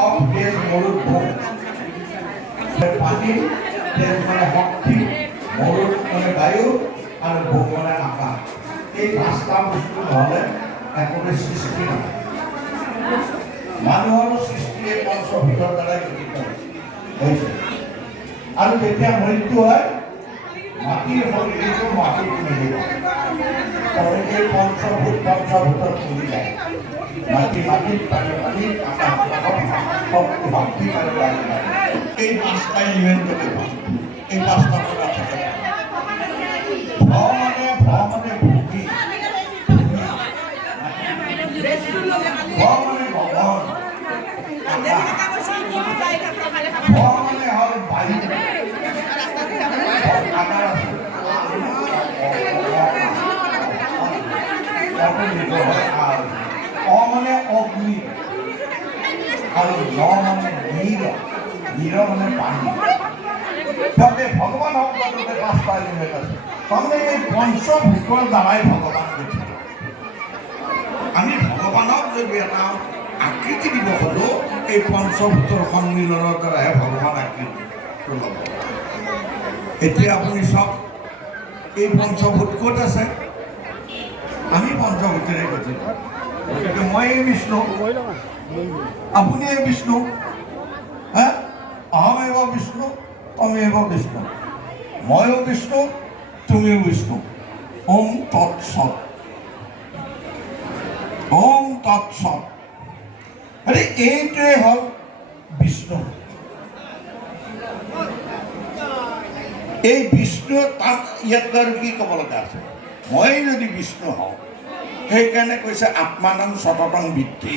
of his মৰুদ ভূমি পানি মানে শক্তি মৰুদ মানে বায়ু আৰু ভূম মানে আকাশ এই পাঁচটা বস্তু নহ'লে একোৰে সৃষ্টি নহয় মানুহৰ সৃষ্টি এই পঞ্চভূতৰ দ্বাৰাই গঠিত হৈছে আৰু যেতিয়া মৃত্যু হয় মাটিৰ শৰীৰটো মাটিত মিলিব এই পঞ্চভূতত মিলি যায় মাটিত পানী আকাশ শক্তি আৰু বায়ু এই পাঁচটা ইভেণ্টকে এই পাঁচটা কথা থাকে মানে ভূমি মানে ভগৱান মানে হ'ল বায়ু মানে অগ্নি আৰু ন মানে নীৰ মানে পানী তাতে ভগৱান শব্দটোতে পাঁচটা এলিমেণ্ট আছে তাৰমানে এই পঞ্চভূতৰ দ্বাৰাই ভগৱান গঠিত আমি ভগৱানক যদি এটা আকৃতি দিব খোজোঁ এই পঞ্চভূতৰ সন্মিলনৰ দ্বাৰাহে ভগৱান আকৃতিটো ল'ব এতিয়া আপুনি চাওক এই পঞ্চভূত ক'ত আছে আমি পঞ্চভূতেৰে গঠিত গতিকে মই এই বিষ্ণু আপুনি এই বিষ্ণু হে অহমেৱ বিষ্ণু তমেৱ বিষ্ণু ময়ো বিষ্ণু তুমিও বিষ্ণু ওম তৎসৎ ওম তৎসৎ আৰে এইটোৱে হ'ল বিষ্ণু এই বিষ্ণু তাত ইয়াত আৰু কি ক'ব লগা আছে মই যদি বিষ্ণু হওঁ সেইকাৰণে কৈছে আত্মানং সততং বৃদ্ধি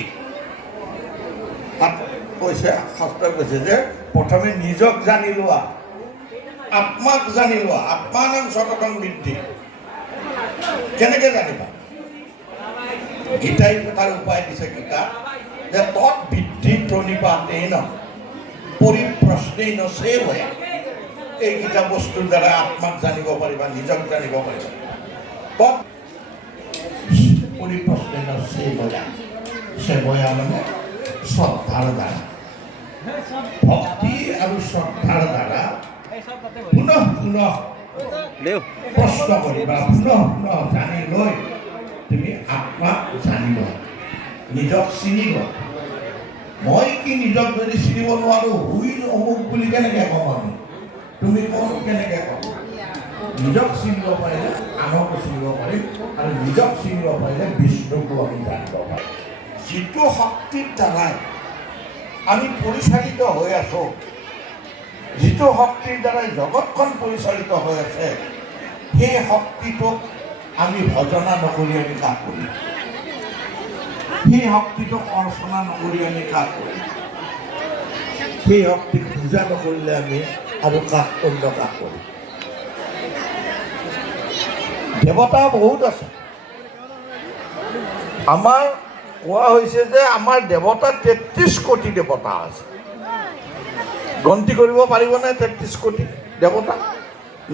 তাত কৈছে শাস্ত্ৰই কৈছে যে প্ৰথমে নিজক জানি লোৱা আত্মাক জানি লোৱা আত্মানং সততং বৃদ্ধি কেনেকৈ জানিবা গীতাই তাৰ উপায় দিছে গীতা যে তৎ বৃদ্ধি প্ৰণিপাতেন পৰিপ্ৰশ্নেন সেৱয়া এইকেইটা বস্তুৰ দ্বাৰা আত্মাক জানিব পাৰিবা নিজক জানিব পাৰিবা তৎ পৰিপ্ৰশ্নেন সেৱয়া মানে শ্ৰদ্ধাৰ দ্বাৰা ভক্তি আৰু শ্ৰদ্ধাৰ দ্বাৰা পুনঃ প্ৰশ্ন কৰিবা পুনঃ জানি লৈ তুমি আত্মাক জানিবা নিজক চিনিব মই কি নিজক যদি চিনিব নোৱাৰোঁ হুই অমুক বুলি কেনেকৈ ক'ম আমি তুমি কোন কেনেকৈ ক'ম নিজক চিনিব পাৰিলে আনকো চিনিব পাৰিম আৰু নিজক চিনিব পাৰিলে বিষ্ণুকো আমি জানিব পাৰিম যিটো শক্তিৰ দ্বাৰাই আমি পৰিচালিত হৈ আছোঁ যিটো শক্তিৰ দ্বাৰাই জগতখন পৰিচালিত হৈ আছে সেই শক্তিটোক আমি ভজনা নকৰি আমি কাক কৰিম সেই শক্তিটোক অৰ্চনা নকৰি আমি কাক কৰিম সেই শক্তিক পূজা নকৰিলে আমি আৰু কাক অন্য কাক কৰিম দেৱতা বহুত আছে আমাৰ কোৱা হৈছে যে আমাৰ দেৱতা ৩৩ কোটি দেৱতা আছে গন্তি কৰিব পাৰিবনে ৩৩ কোটি দেৱতা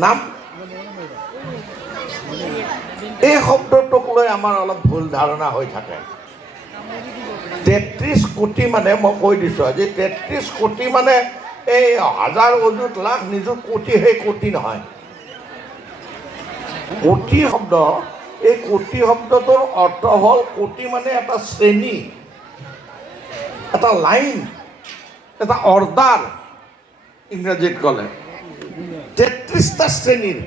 নাম এই শব্দটোক লৈ আমাৰ অলপ ভুল ধাৰণা হৈ থাকে ৩৩ কোটি মানে মই কৈ দিছোঁ আজি ৩৩ কোটি মানে এই হাজাৰ অযুত লাখ নিযুত কোটি সেই কোটি নহয় কোটি শব্দ এই কোটি শব্দটোৰ অৰ্থ হ'ল কোটি মানে এটা শ্ৰেণী এটা লাইন এটা অৰ্ডাৰ ইংৰাজীত ক'লে ৩৩টা শ্ৰেণীৰ